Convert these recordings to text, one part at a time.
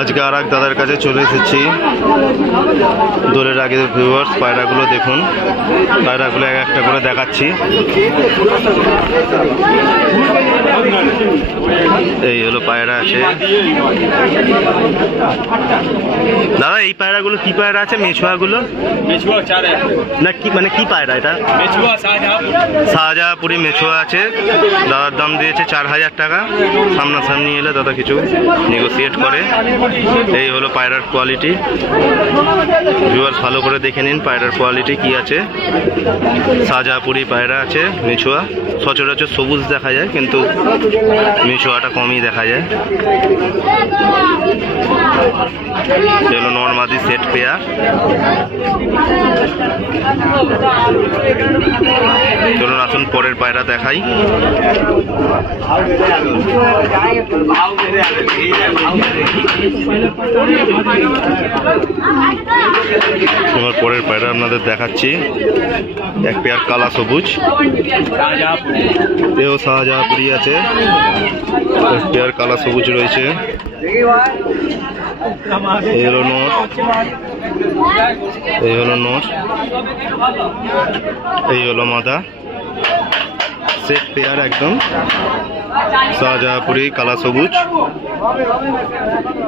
আজকে আর এক দাদার কাছে চলে এসেছি। দোলের আগে ভিউয়ার্স পায়রাগুলো দেখুন। পায়রাগুলো এক একটা করে দেখাচ্ছি। এই হলো পায়রা আছে। দাদা এই পায়রাগুলো কি পায়রা আছে? মেছুয়াগুলো? না কি মানে কি পায়রা এটা? শাহজাহাপুর শাহজাহাপুরি মেছুয়া আছে। দাদার দাম দিয়েছে চার হাজার টাকা। সামনাসামনি এলে দাদা কিছু নেগোসিয়েট করে। এই হলো পায়রার কোয়ালিটি ভিউয়ার্স ভালো করে দেখে নিন পায়রার কোয়ালিটি কি আছে। শাহজাহাপুরি পায়রা আছে, মেছুয়া। সচরাচর সবুজ দেখা যায়, কিন্তু মেছুয়াটা কমই দেখা যায়। হলো নর্মাদি সেট পেয়ার চলুন আসুন পরের পায়রা দেখাই। এবার পরের পায়রা আপনাদের দেখাচ্ছি। এক পেয়ার কালা সবুজ। এও শাহজাহাপুরি আছে। এক পেয়ার কালা সবুজ রয়েছে। এই হলো নোট। এই হলো নোট। এই হলো মাদা। সেট পেয়ার একদম। শাহজাহাপুরি কালা সবুজ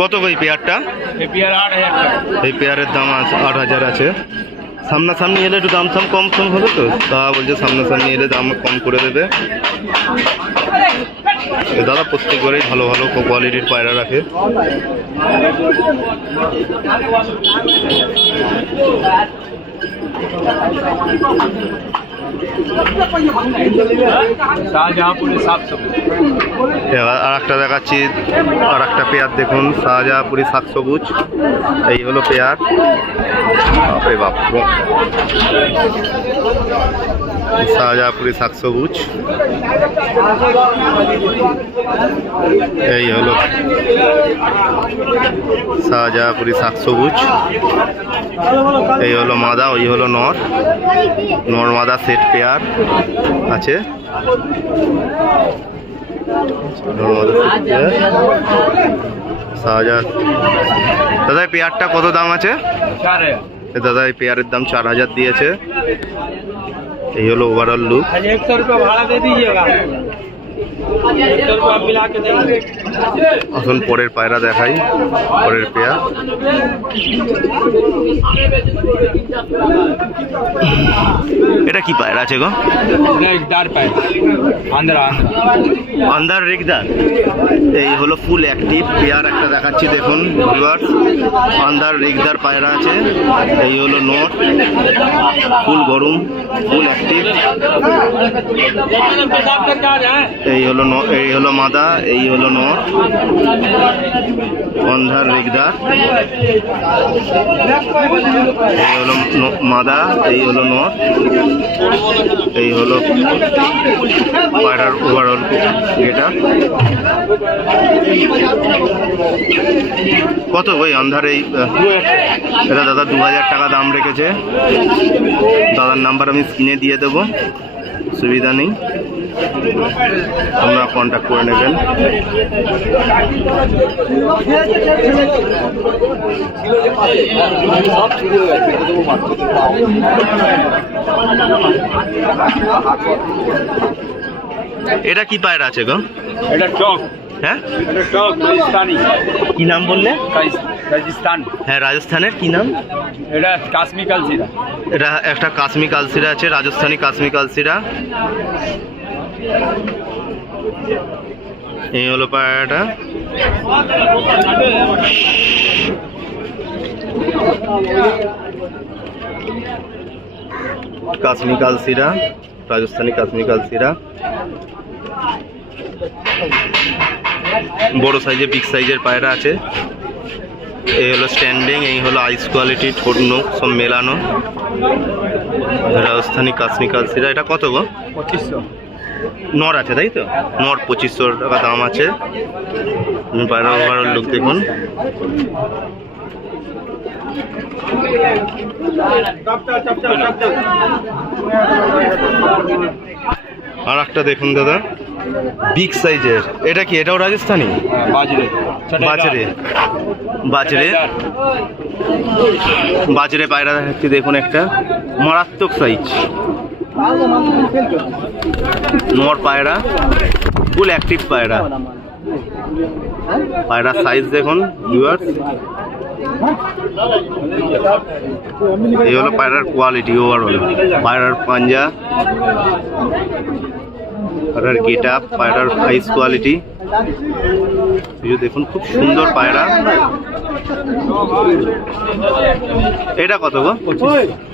কত ওই পেয়ারটা? এই পেয়ারের দাম আছে আট হাজার আছে। সামনাসামনি এলে একটু দাম সাম কম সম হবে তো? তা বলছে সামনাসামনি এলে দাম কম করে দেবে। দাদা প্রত্যেকবারেই ভালো ভালো কোয়ালিটির পায়রা রাখে। এবার আর একটা দেখাচ্ছি আর একটা পেয়ার দেখুন, শাহজাহাপুরি শাক সবুজ। এই হলো পেয়ার। বাপরে বাপ শাহজাহাপুরি শাক সবুজ এই হলো শাহজাহাপুরি শাক সবুজ এই হলো মাদা ওই হলো নর। নর মাদা সেট পেয়ার আছে। দাদা পেয়ারটা কত দাম আছে? দাদা এই পেয়ারের দাম চার হাজার দিয়েছে। ये लो ओवरऑल लुक एक सौ रुपया भाड़ा दे दीजिएगा। পরের পায়রা দেখাই পরের পেয়া এটা কি পায়রা আছে গো? রেগদার রেগদার? এই হলো ফুল অ্যাক্টিভ পেয়ার একটা দেখাচ্ছি দেখুন আন্দার আন্ধার রেগদার পায়রা আছে এই হলো নোট। ফুল গরম ফুল অ্যাক্টিভ। এই হলো ন- এই হলো মাদা, এই হলো নট অন্ধার রেগদার, এই হলো মাদা, এই হলো নট এই হলো পায়রার ওভারঅল এটা কত ওই অন্ধার এই এটা দাদা দু হাজার টাকা দাম রেখেছে। দাদার নাম্বার আমি স্ক্রিনে দিয়ে দেবো। সুবিধা নেই। আপনারা কন্ট্যাক্ট করে নেবেন। এটা কি পায়রা আছে গো? এটা টক। হ্যাঁ? এটা টক কি নাম বললে? রাজস্থান। হ্যাঁ রাজস্থানের কি নাম? এটা কাশ্মীর কালচিরা এটা একটা কাশ্মী কালসিরা আছে রাজস্থানী কাশ্মী কালসিরা। এই হলো পায়রাটা। কাশ্মী কালসিরা রাজস্থানী কাশ্মী কালসিরা। বড় সাইজের বিগ সাইজের পায়রা আছে। এই হলো স্ট্যান্ডিং এই হলো আইস কোয়ালিটি ঠোঁট নোখ সব মেলানো। রাজস্থানী কাশ্মী কালসিরা এটা কত গো? পঁচিশশো। নর আছে তাই তো? নর পঁচিশশো টাকা দাম আছে। পায়রা ওভারঅল লুক দেখুন। আর একটা দেখুন দাদা। বিগ সাইজের এটা কি? এটাও রাজস্থানি? বাজারে। বাজারে। বাজারে। পায়রা দেখাচ্ছি দেখুন একটা। মারাত্মক সাইজ নর পায়রা। ফুল অ্যাক্টিভ পায়রা। পায়রার সাইজ দেখুন ভিউয়ার্স এই হলো পায়রার কোয়ালিটি ওভারঅল পায়রার পাঞ্জা পায়রার গেট আপ পায়রার সাইজ কোয়ালিটি এই দেখুন খুব সুন্দর পায়রা। এটা কত গো?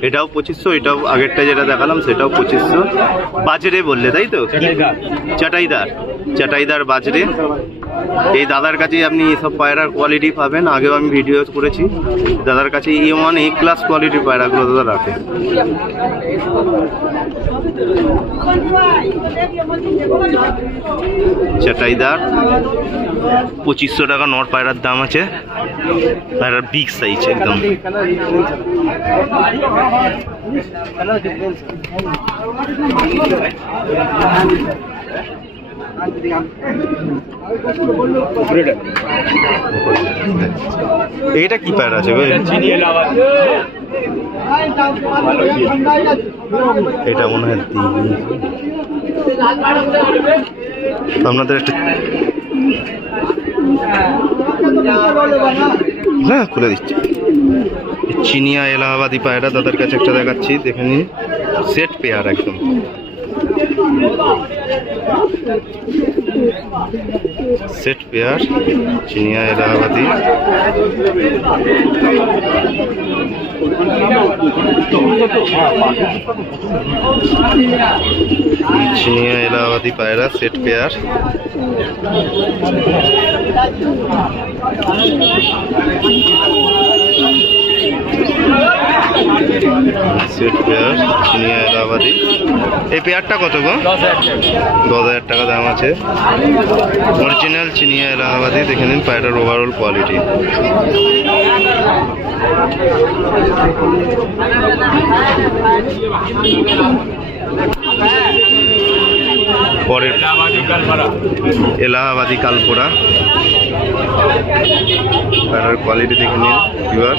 এটাও পঁচিশশো এটাও আগেরটা যেটা দেখালাম সেটাও পঁচিশশো। বাজরে বললে তাই তো? চাটাইদার চাটাইদার বাজরে। এই দাদার কাছেই আপনি এসব পায়রার কোয়ালিটি পাবেন। আগেও আমি ভিডিও করেছি। দাদার কাছে ই ওয়ান এ ক্লাস কোয়ালিটির পায়রাগুলো দাদা রাখে। চাটাইদার পঁচিশশো টাকা নর পায়রার দাম আছে। পায়রার বিগ সাইজ একদম। এটা কি প্যাড আছে এটা মনে হয় আপনাদের একটা হ্যাঁ খুলে দিচ্ছি। চিনিয়া এলাহাবাদি পায়রা তাদের কাছে একটা দেখাচ্ছি, দেখে নিন। সেট পেয়ার একদম। Set pair Chiniya Allahabadi. চিনিয়া এলাহাবাদি পায়রা সেট পেয়ার। সেট পেয়ার নিয়ে এলাহাবাদি এই পেয়ারটা কত গো? দশ হাজার টাকা। দাম আছে। অরিজিনাল চিনিয়া এলাহাবাদি দেখে নিন পায়রার ওভারঅল কোয়ালিটি পরের এলাহাবাদি কালপোড়া। তার কোয়ালিটি দেখে নিন ভিউয়ার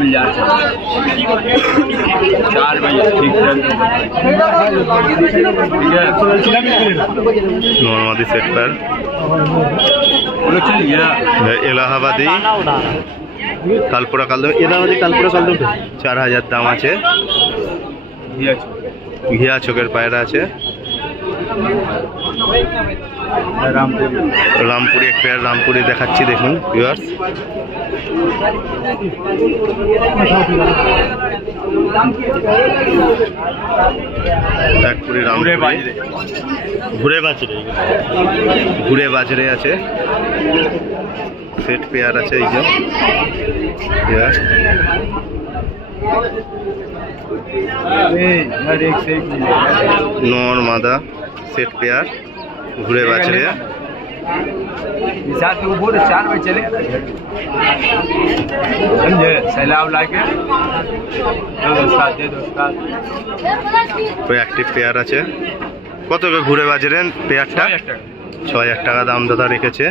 गए নর্মদা সেট পেয়ার घर में घर में चलेगा शांति गुलजार चार बजे ठीक है ठीक है নর্মাদি সেট পেয়ার बोलो चलिए এলাহাবাদি खाना उड़ाना কালপোড়া কালদম এলাহাবাদি কালপোড়া কালদম চার হাজার দাম আছে ঠিক আছে ঘিয়া চোখের পায়রা আছে রামপুরি। এক পেয়ার রামপুরি দেখাচ্ছি দেখুন ভিউয়ার্স ঘুরে বাজারে। আছে। সেট পেয়ার আছে এই যে। নর মাদা সেট পেয়ার। ঘুরে বাজরে साथ में बोले चार बजे चले समझे सैलाब लाके दो दो साथ दे दो साथ ওই অ্যাক্টিভ পেয়ার আছে কত করে ঘুরে বাজরেন পেয়ারটা ছ হাজার টাকা দাম দাদা রেখেছে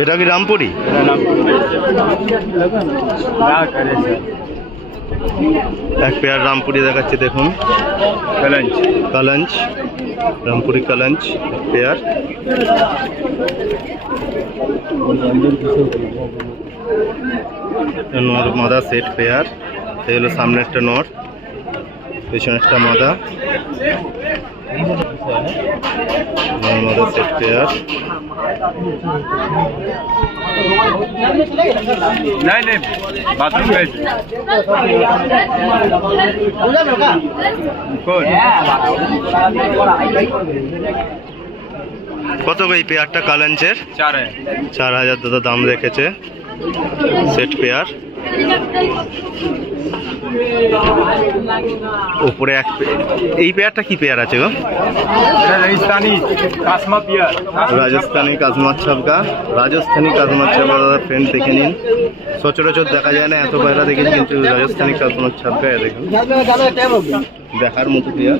এটা কি রামপুরি क्या करे सर এক পেয়ার রামপুরি দেখাচ্ছে দেখুন। কালাঞ্চ কালাঞ্চ রামপুরি কালাঞ্চ পেয়ার। নর মাদা সেট পেয়ার। এগুলো হলো সামনে একটা নর পেছনে একটা মাদা। নর্মাল সেট পেয়ার नहीं नहीं बाथरूम गए कौन কত গো এই পেয়ারটা কালাঞ্চের चार है চার হাজার দাদা দাম রেখেছে সেট পেয়ার উপরে এক এই পেয়ারটা কি পেয়ার আছে গো? রাজস্থানি কাজমা ছাপকা। রাজস্থানি কাজমা ছাপকা দাদা ফ্রেন্ড দেখে নিন। সচরাচর দেখা যায় না এত পায়রা দেখেন কিন্তু রাজস্থানি কাজমা ছাপকা দেখুন। দেখার মতো পেয়ার।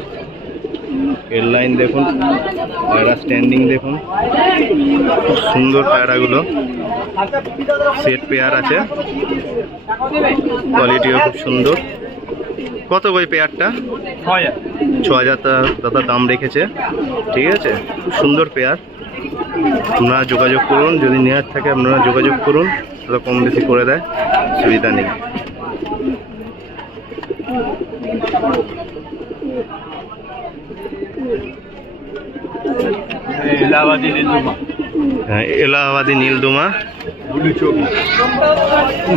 এর লাইন দেখুন পায়রা স্ট্যান্ডিং দেখুন। খুব সুন্দর পায়রাগুলো। সেট পেয়ার আছে। কোয়ালিটিও খুব সুন্দর। কত বই পেয়ারটা? ছ হাজার। দাদা দাম রেখেছে। ঠিক আছে? খুব সুন্দর পেয়ার। আপনারা যোগাযোগ করুন। যদি নেওয়ার থাকে আপনারা যোগাযোগ করুন। দাদা কম বেশি করে দেয়। সুবিধা নেই। এলাহাবাদি নীলদুমা। হ্যাঁ এলাহাবাদি নীলদুমা। ব্লু চোখ।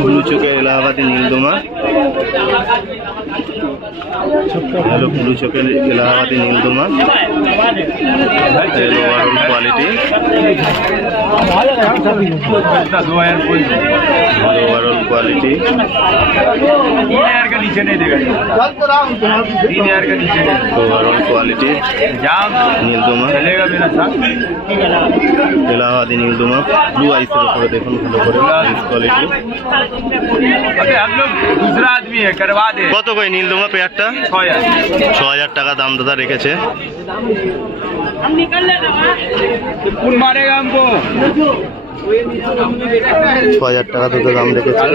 ব্লু চোখে এলাহাবাদি নীলদুমা। হ্যালো ব্লু চোখের এলাহাবাদি নীলদোমা ওভারঅল কোয়ালিটি दो हजार कोई ওভারঅল কোয়ালিটি तीन हजार का नीचे नहीं देगा तीन हजार का नीचे नहीं ওভারঅল কোয়ালিটি जाम নীলদোমা चलेगा मेरा साथ এলাহাবাদি নীলদোমা ব্লু আইসের উপরে দেখুন ভালো করে কোয়ালিটি अबे हम কোথায় নীলদমা পেয়ারটা? ছ হাজার। টাকা দাম দাদা রেখেছে। ছ হাজার টাকা দুটো দাম রেখেছে।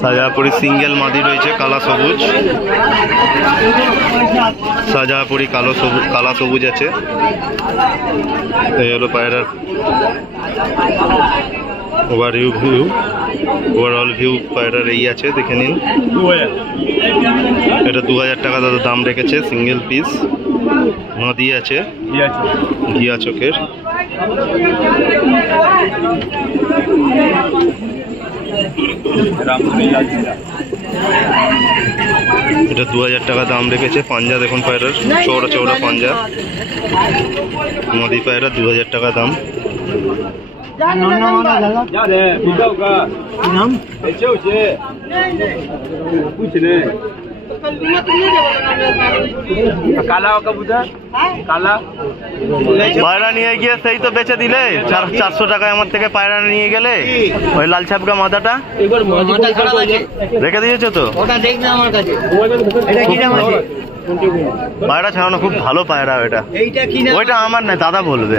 সাজাপুরি সিঙ্গেল মাদি রয়েছে কালা সবুজ। সাজাপুরি কালো সবুজ কালা সবুজ আছে। এই হলো পায়রার ওভারভিউ ভিউ ওভারঅল ভিউ পায়রার এই আছে, দেখে নিন। এটা দু হাজার টাকা দাদা দাম রেখেছে সিঙ্গেল পিস নদী আছে। গিয়া চোখের। এটা দু হাজার টাকা দাম রেখেছে পাঞ্জা, দেখুন পায়রার। চৌড়া চৌড়া পাঞ্জা। নদী পায়রা, দু হাজার টাকা দাম। কালা পায়রা নিয়ে গিয়ে সেই তো বেচে দিলে। চারশো টাকায় আমার থেকে পায়রা নিয়ে গেলে। ওই লাল ছাপকা মাথাটা রেখে দিয়েছ তো? পায়রা ছাড়ানো খুব ভালো পায়রা ওইটা। ওইটা আমার না দাদা বলবে।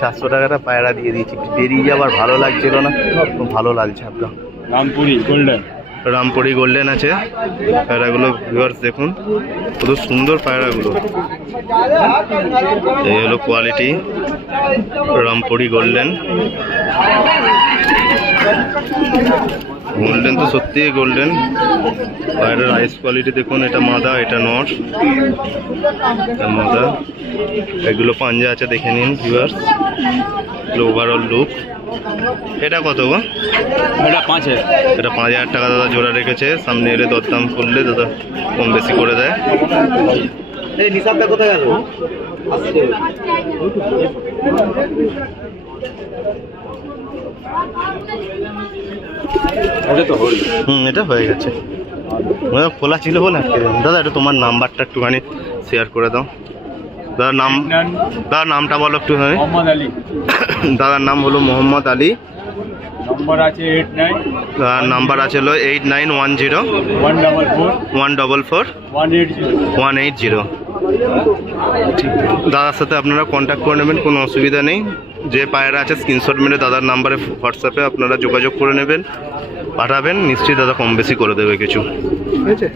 চারশো টাকাটা পায়রা দিয়ে দিয়েছি। বেরিয়ে যাবার ভালো লাগছিল না? খুব ভালো লাগছে আপনার। রামপুরি গোল্ডেন রামপুরি গোল্ডেন আছে। পায়রাগুলো ভিউয়ার্স দেখুন। কত সুন্দর পায়রাগুলো। এই হলো কোয়ালিটি রামপুরি গোল্ডেন গোল্ডেন তো সত্যিই গোল্ডেন বাইরের আইস কোয়ালিটি দেখুন এটা মাদা এটা নট মাদা। এগুলো পাঞ্জা আছে দেখে নিন ভিউয়ার্স এগুলো ওভারঅল লুক এটা কত গো? এটা পাঁচ হাজার। এটা পাঁচ হাজার টাকা দাদা জোড়া রেখেছে। সামনে এলে দরদাম করলে দাদা কম বেশি করে দেয়। কোথায় গেল? হুম এটা হয়ে গেছে। খোলা ছিল বলে আটকে দাদা একটু তোমার নাম্বারটা একটুখানি শেয়ার করে দাও। দাদার নাম দাদার নামটা বলো একটুখানি। দাদার নাম হলো মোহাম্মদ আলী। নম্বর নাম্বার আছে হলো eight nine one zero one double four one double four one eight zero দাদার সাথে আপনারা কন্ট্যাক্ট করে নেবেন কোনো অসুবিধা নেই। যে পায়রা আছে স্ক্রিনশট মেরে দাদার নাম্বারে হোয়াটসঅ্যাপে আপনারা যোগাযোগ করে নেবেন, পাঠাবেন, নিশ্চয়ই দাদা কম বেশি করে দেবে কিছু। ঠিক আছে।